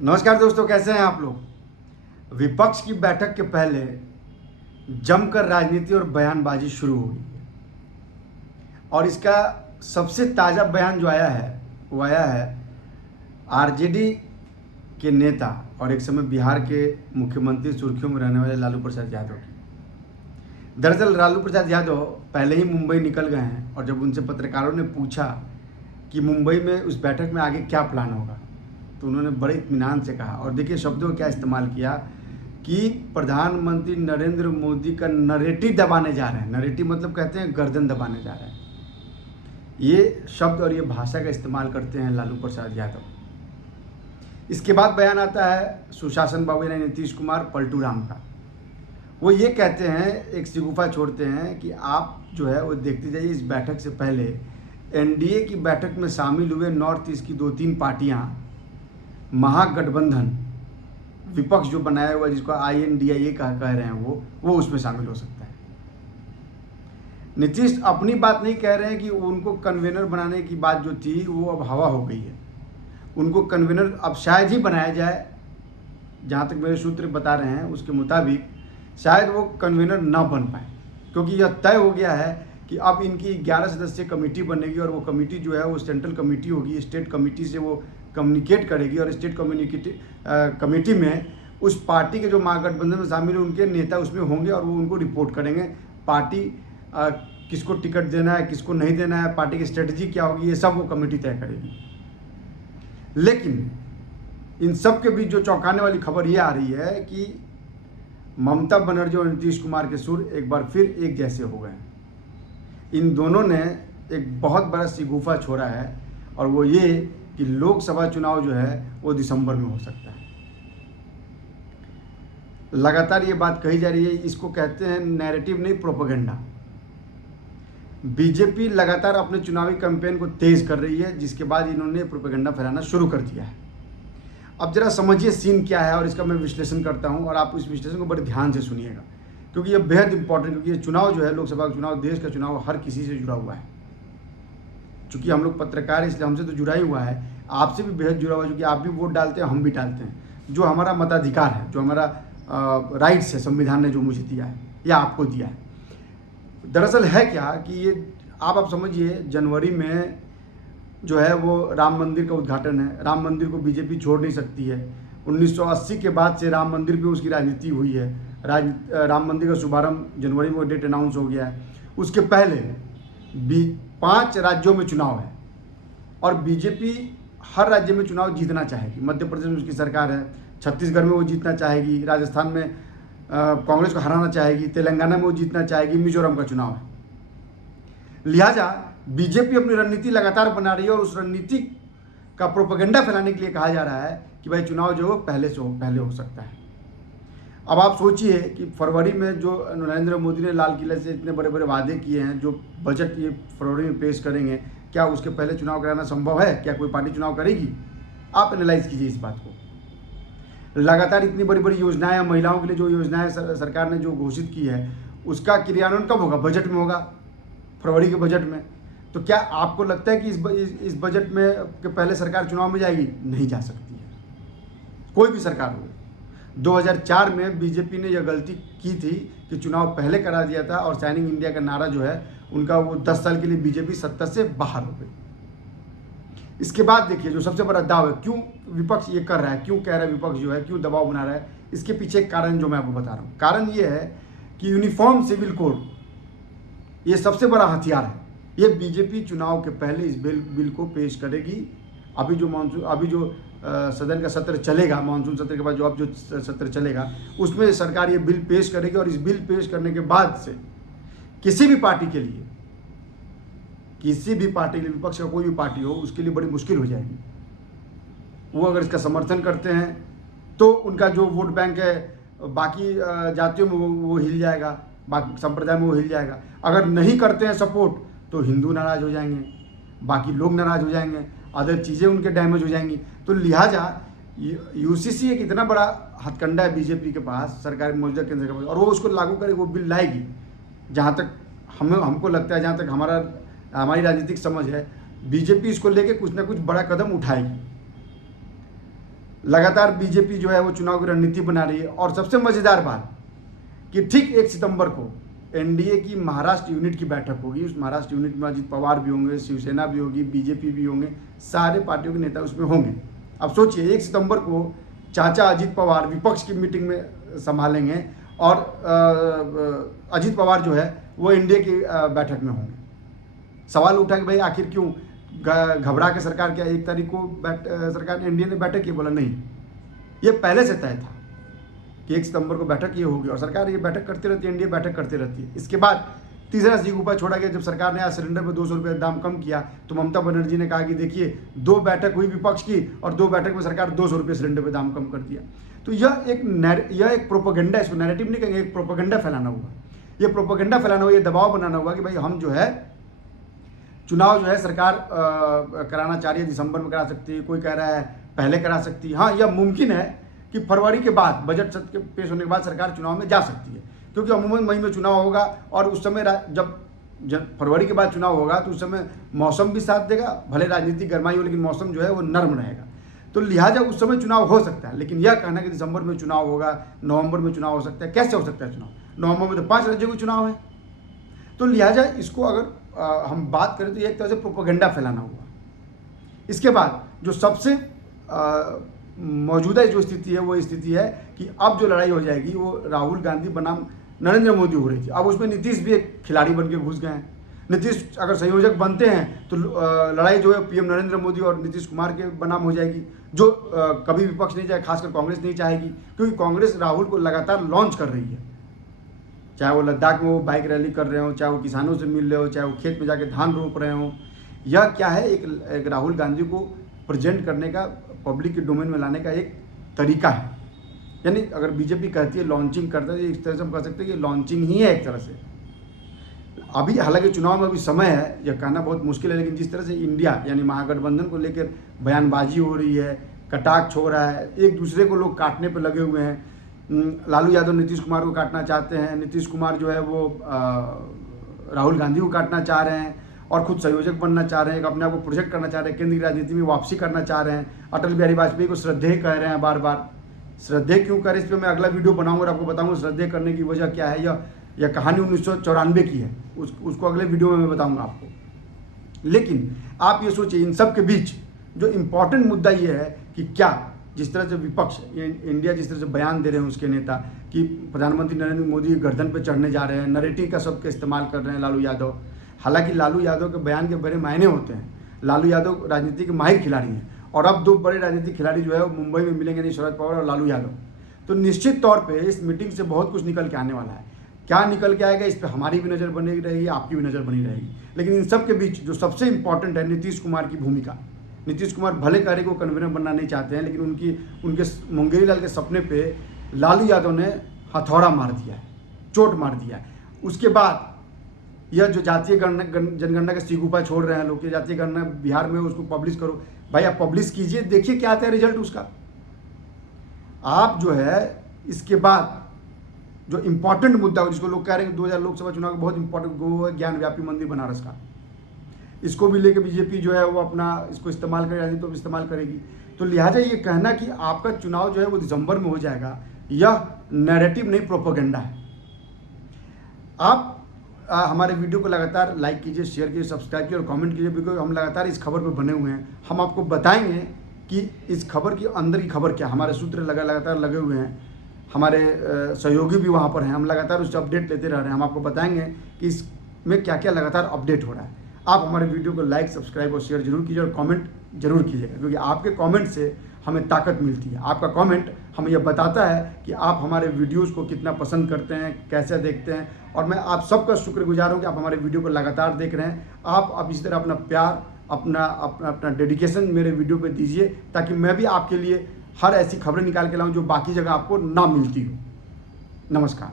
नमस्कार दोस्तों, कैसे हैं आप लोग। विपक्ष की बैठक के पहले जमकर राजनीति और बयानबाजी शुरू हो गई है और इसका सबसे ताज़ा बयान जो आया है वो आया है आरजेडी के नेता और एक समय बिहार के मुख्यमंत्री सुर्खियों में रहने वाले लालू प्रसाद यादव की। दरअसल लालू प्रसाद यादव पहले ही मुंबई निकल गए हैं और जब उनसे पत्रकारों ने पूछा कि मुंबई में उस बैठक में आगे क्या प्लान होगा तो उन्होंने बड़े इत्मीनान से कहा, और देखिए शब्दों का क्या इस्तेमाल किया कि प्रधानमंत्री नरेंद्र मोदी का नरेटिव दबाने जा रहे हैं। नरेटिव मतलब कहते हैं गर्दन दबाने जा रहे हैं। ये शब्द और ये भाषा का इस्तेमाल करते हैं लालू प्रसाद यादव। इसके बाद बयान आता है सुशासन बाबू यानी नीतीश कुमार पलटू राम का। वो ये कहते हैं, एक सिगुफा छोड़ते हैं कि आप जो है वो देखते जाइए, इस बैठक से पहले एनडीए की बैठक में शामिल हुए नॉर्थ ईस्ट की 2-3 पार्टियां महागठबंधन विपक्ष जो बनाया हुआ जिसको INDIA कह रहे हैं वो उसमें शामिल हो सकता है। नीतीश अपनी बात नहीं कह रहे हैं कि उनको कन्वेनर बनाने की बात जो थी वो अब हवा हो गई है। उनको कन्वेनर अब शायद ही बनाया जाए, जहाँ तक मेरे सूत्र बता रहे हैं उसके मुताबिक शायद वो कन्वेनर ना बन पाए, क्योंकि यह तय हो गया है कि अब इनकी 11 सदस्यीय कमेटी बनेगी और वो कमेटी जो है वो सेंट्रल कमेटी होगी। स्टेट कमेटी से वो कम्युनिकेट करेगी और स्टेट कमेटी में उस पार्टी के जो महागठबंधन में शामिल हैं उनके नेता उसमें होंगे और वो उनको रिपोर्ट करेंगे। पार्टी किसको टिकट देना है, किसको नहीं देना है, पार्टी की स्ट्रेटजी क्या होगी, ये सब वो कमेटी तय करेगी। लेकिन इन सब के बीच जो चौंकाने वाली खबर ये आ रही है कि ममता बनर्जी और नीतीश कुमार के सुर एक बार फिर एक जैसे हो गए। इन दोनों ने एक बहुत बड़ा सिगुफा छोड़ा है और वो ये कि लोकसभा चुनाव जो है वो दिसंबर में हो सकता है। लगातार ये बात कही जा रही है, इसको कहते हैं नैरेटिव नहीं, प्रोपेगेंडा। बीजेपी लगातार अपने चुनावी कैंपेन को तेज कर रही है, जिसके बाद इन्होंने प्रोपेगेंडा फैलाना शुरू कर दिया है। अब जरा समझिए सीन क्या है और इसका मैं विश्लेषण करता हूं और आप इस विश्लेषण को बड़े ध्यान से सुनिएगा, क्योंकि ये बेहद इंपॉर्टेंट, क्योंकि ये चुनाव जो है लोकसभा का चुनाव, देश का चुनाव हर किसी से जुड़ा हुआ है। चूँकि हम लोग पत्रकार इसलिए हमसे तो जुड़ा ही हुआ है, आपसे भी बेहद जुड़ा हुआ है, क्योंकि आप भी वोट डालते हैं, हम भी डालते हैं। जो हमारा मताधिकार है, जो हमारा राइट्स है, संविधान ने जो मुझे दिया है या आपको दिया है। दरअसल है क्या कि ये आप समझिए, जनवरी में जो है वो राम मंदिर का उद्घाटन है। राम मंदिर को बीजेपी छोड़ नहीं सकती है। 1980 के बाद से राम मंदिर पे उसकी राजनीति हुई है। राम मंदिर का शुभारंभ जनवरी में डेट अनाउंस हो गया है। उसके पहले 5 राज्यों में चुनाव है और बीजेपी हर राज्य में चुनाव जीतना चाहेगी। मध्य प्रदेश में उसकी सरकार है, छत्तीसगढ़ में वो जीतना चाहेगी, राजस्थान में कांग्रेस को हराना चाहेगी, तेलंगाना में वो जीतना चाहेगी, मिजोरम का चुनाव है। लिहाजा बीजेपी अपनी रणनीति लगातार बना रही है और उस रणनीति का प्रोपेगेंडा फैलाने के लिए कहा जा रहा है कि भाई चुनाव जो पहले हो सकता है। अब आप सोचिए कि फरवरी में जो नरेंद्र मोदी ने लाल किले से इतने बड़े बड़े वादे किए हैं, जो बजट ये फरवरी में पेश करेंगे, क्या उसके पहले चुनाव कराना संभव है? क्या कोई पार्टी चुनाव करेगी? आप एनालाइज कीजिए इस बात को। लगातार इतनी बड़ी बड़ी योजनाएं, महिलाओं के लिए जो योजनाएं सरकार ने जो घोषित की है उसका क्रियान्वयन कब होगा? बजट में होगा, फरवरी के बजट में। तो क्या आपको लगता है कि इस बजट में के पहले सरकार चुनाव में जाएगी? नहीं जा सकती है, कोई भी सरकार हो। 2004 में बीजेपी ने यह गलती की थी कि चुनाव पहले करा दिया था और शाइनिंग इंडिया का नारा जो है उनका, वो 10 साल के लिए बीजेपी सत्ता से बाहर हो गई। इसके बाद देखिए जो सबसे बड़ा दाव है, क्यों विपक्ष ये कर रहा है, क्यों कह रहा है विपक्ष जो है, क्यों दबाव बना रहा है, इसके पीछे एक कारण जो मैं आपको बता रहा हूँ। कारण ये है कि यूनिफॉर्म सिविल कोड ये सबसे बड़ा हथियार है। ये बीजेपी चुनाव के पहले इस बिल को पेश करेगी। अभी जो सदन का सत्र चलेगा, मानसून सत्र के बाद जो अब जो सत्र चलेगा उसमें सरकार ये बिल पेश करेगी और इस बिल पेश करने के बाद से किसी भी पार्टी के लिए, विपक्ष का कोई भी पार्टी हो, उसके लिए बड़ी मुश्किल हो जाएगी। वो अगर इसका समर्थन करते हैं तो उनका जो वोट बैंक है बाकी जातियों में वो हिल जाएगा, बाकी संप्रदाय में वो हिल जाएगा। अगर नहीं करते हैं सपोर्ट तो हिंदू नाराज हो जाएंगे, बाकी लोग नाराज हो जाएंगे, अदर चीज़ें उनके डैमेज हो जाएंगी। तो लिहाजा यूसीसी एक इतना बड़ा हथकंडा है बीजेपी के पास, सरकार मौजूदा केंद्र के पास, और वो उसको लागू करेगी, वो बिल लाएगी। जहाँ तक हमको लगता है, जहाँ तक हमारी राजनीतिक समझ है, बीजेपी इसको लेके कुछ ना कुछ बड़ा कदम उठाएगी। लगातार बीजेपी जो है वो चुनाव की रणनीति बना रही है। और सबसे मज़ेदार बात कि ठीक 1 सितंबर को एनडीए की महाराष्ट्र यूनिट की बैठक होगी। उस महाराष्ट्र यूनिट में अजित पवार भी होंगे, शिवसेना भी होगी, बीजेपी भी होंगे, सारे पार्टियों के नेता उसमें होंगे। अब सोचिए 1 सितंबर को चाचा अजित पवार विपक्ष की मीटिंग में संभालेंगे और अजित पवार जो है वो एनडीए की बैठक में होंगे। सवाल उठा कि भाई आखिर क्यों घबरा के सरकार क्या 1 तारीख को सरकार एनडीए ने बैठक की? बोला नहीं, ये पहले से तय था कि 1 सितंबर को बैठक ये होगी और सरकार ये बैठक करती रहती है, एनडीए बैठक करती रहती है। इसके बाद तीसरा सीख उपाय छोड़ा गया। जब सरकार ने आज सिलेंडर पर 200 रुपये दाम कम किया तो ममता बनर्जी ने कहा कि देखिए 2 बैठक हुई विपक्ष की और 2 बैठक में सरकार 200 रुपये सिलेंडर पर दाम कम कर दिया। तो यह एक प्रोपेगेंडा, इसको नैरेटिव नहीं कहेंगे, एक प्रोपेगेंडा फैलाना हुआ। ये प्रोपेगेंडा फैलाना हुआ, ये दबाव बनाना हुआ कि भाई हम जो है चुनाव जो है सरकार कराना चाह रही है, दिसंबर में करा सकती है, कोई कह रहा है पहले करा सकती है। हाँ, यह मुमकिन है कि फरवरी के बाद बजट सत्र के पेश होने के बाद सरकार चुनाव में जा सकती है, क्योंकि अमूमन मई में चुनाव होगा और उस समय जब फरवरी के बाद चुनाव होगा तो उस समय मौसम भी साथ देगा, भले राजनीति गर्माई हो लेकिन मौसम जो है वो नर्म रहेगा, तो लिहाजा उस समय चुनाव हो सकता है। लेकिन यह कहना कि दिसंबर में चुनाव होगा, नवंबर में चुनाव हो सकता है, कैसे हो सकता है चुनाव? नवंबर में तो 5 राज्यों के चुनाव है। तो लिहाजा इसको अगर हम बात करें तो एक तरह से प्रोपेगेंडा फैलाना हुआ। इसके बाद जो सबसे मौजूदा जो स्थिति है वो स्थिति है कि अब जो लड़ाई हो जाएगी वो राहुल गांधी बनाम नरेंद्र मोदी हो रही थी। अब उसमें नीतीश भी एक खिलाड़ी बन के घुस गए हैं। नीतीश अगर संयोजक बनते हैं तो लड़ाई जो है पीएम नरेंद्र मोदी और नीतीश कुमार के बनाम हो जाएगी, जो कभी विपक्ष नहीं चाहे, खासकर कांग्रेस नहीं चाहेगी, क्योंकि कांग्रेस राहुल को लगातार लॉन्च कर रही है। चाहे वो लद्दाख में वो बाइक रैली कर रहे हो, चाहे वो किसानों से मिल रहे हो, चाहे वो खेत में जाके धान रोप रहे हो। यह क्या है, एक राहुल गांधी को प्रेजेंट करने का, पब्लिक के डोमेन में लाने का एक तरीका है। यानी अगर बीजेपी कहती है लॉन्चिंग करता है, इस तरह से हम कह सकते हैं कि लॉन्चिंग ही है एक तरह से। अभी हालांकि चुनाव में अभी समय है, यह कहना बहुत मुश्किल है, लेकिन जिस तरह से इंडिया यानी महागठबंधन को लेकर बयानबाजी हो रही है, कटाक्ष हो रहा है, एक दूसरे को लोग काटने पर लगे हुए हैं। लालू यादव नीतीश कुमार को काटना चाहते हैं, नीतीश कुमार जो है वो राहुल गांधी को काटना चाह रहे हैं और खुद संयोजक बनना चाह रहे हैं, अपने आप को प्रोजेक्ट करना चाह रहे हैं, केंद्र की राजनीति में वापसी करना चाह रहे हैं। अटल बिहारी वाजपेयी को श्रद्धेय कह रहे हैं बार बार। श्रद्धेय क्यों करें, इस पर मैं अगला वीडियो बनाऊंगा और आपको बताऊंगा श्रद्धेय करने की वजह क्या है। यह कहानी 1994 की है, उसको अगले वीडियो में मैं बताऊंगा आपको। लेकिन आप ये सोचिए, इन सब के बीच जो इम्पोर्टेंट मुद्दा ये है कि क्या जिस तरह से विपक्ष इंडिया जिस तरह से बयान दे रहे हैं उसके नेता कि प्रधानमंत्री नरेंद्र मोदी गर्दन पर चढ़ने जा रहे हैं, नरेटिव का सबका इस्तेमाल कर रहे हैं लालू यादव। हालांकि लालू यादव के बयान के बड़े मायने होते हैं। लालू यादव राजनीति के माहिर खिलाड़ी हैं और अब 2 बड़े राजनीतिक खिलाड़ी जो है वो मुंबई में मिलेंगे, नहीं शरद पवार और लालू यादव। तो निश्चित तौर पे इस मीटिंग से बहुत कुछ निकल के आने वाला है। क्या निकल के आएगा इस पर हमारी भी नज़र बनी रहेगी, आपकी भी नज़र बनी रहेगी। लेकिन इन सब के बीच जो सबसे इंपॉर्टेंट है नीतीश कुमार की भूमिका। नीतीश कुमार भले कार्य को कन्वीनर बनना नहीं चाहते हैं, लेकिन उनके मुंगेरी लाल के सपने पे लालू यादव ने हथौड़ा मार दिया है, चोट मार दिया है। उसके बाद यह जो जातीय जनगणना का सीगुपा छोड़ रहे हैं लोग, जातीय गणना बिहार में उसको पब्लिश करो, भाई आप पब्लिश कीजिए, देखिए क्या आता है रिजल्ट उसका। आप जो है इसके बाद जो इम्पोर्टेंट मुद्दा जिसको लोग कह रहे हैं 2000 लोकसभा चुनाव का बहुत इंपॉर्टेंट वो है ज्ञान व्यापी मंदिर बनारस का। इसको भी लेकर बीजेपी जो है वो अपना इसको इस्तेमाल करेगी, तो इस्तेमाल करेगी। तो लिहाजा ये कहना कि आपका चुनाव जो है वो दिसंबर में हो जाएगा, यह नैरेटिव नहीं, प्रोपेगेंडा है। आप हमारे वीडियो को लगातार लाइक कीजिए, शेयर कीजिए, सब्सक्राइब कीजिए और कमेंट कीजिए, बिकॉज हम लगातार इस खबर पर बने हुए हैं। हम आपको बताएंगे कि इस खबर की अंदर की खबर क्या, हमारे सूत्र लगातार लगे हुए हैं, हमारे सहयोगी भी वहाँ पर हैं, हम लगातार उससे अपडेट लेते रह रहे हैं। हम आपको बताएंगे कि इसमें क्या क्या लगातार अपडेट हो रहा है। आप हमारे वीडियो को लाइक, सब्सक्राइब और शेयर जरूर कीजिए और कमेंट जरूर कीजिएगा, क्योंकि आपके कमेंट से हमें ताकत मिलती है। आपका कमेंट हमें यह बताता है कि आप हमारे वीडियोस को कितना पसंद करते हैं, कैसे देखते हैं, और मैं आप सबका शुक्रगुजार हूँ कि आप हमारे वीडियो को लगातार देख रहे हैं। आप अब इसी तरह अपना प्यार, अपना डेडिकेशन मेरे वीडियो पे दीजिए, ताकि मैं भी आपके लिए हर ऐसी खबरें निकाल के लाऊं जो बाकी जगह आपको ना मिलती हो। नमस्कार।